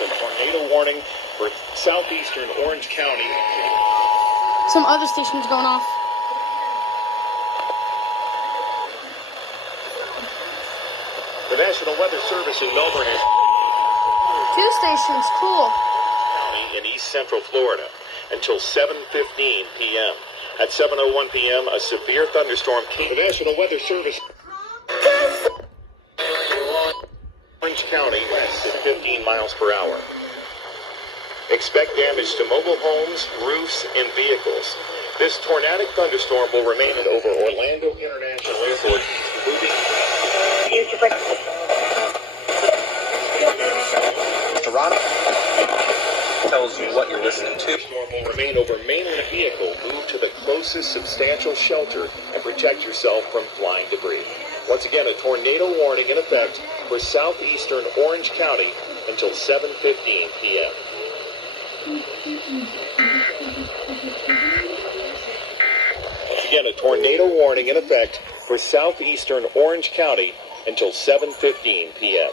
a tornado warning for southeastern Orange County. Some other stations going off. The National Weather Service in Melbourne is 2 stations, cool. County in east central Florida until 7:15 p.m. At 7:01 p.m., a severe thunderstorm came. The National Weather Service. Orange County west at 15 miles per hour. Expect damage to mobile homes, roofs, and vehicles. This tornadic thunderstorm will remain over Orlando International Airport, moving. Toronto tells you what you're listening to. Storm will remain over mainland vehicle. Move to the closest substantial shelter and protect yourself from flying debris. Once again, a tornado warning in effect for southeastern Orange County until 7:15 p.m. Once again, a tornado warning in effect for southeastern Orange County until 7:15 p.m.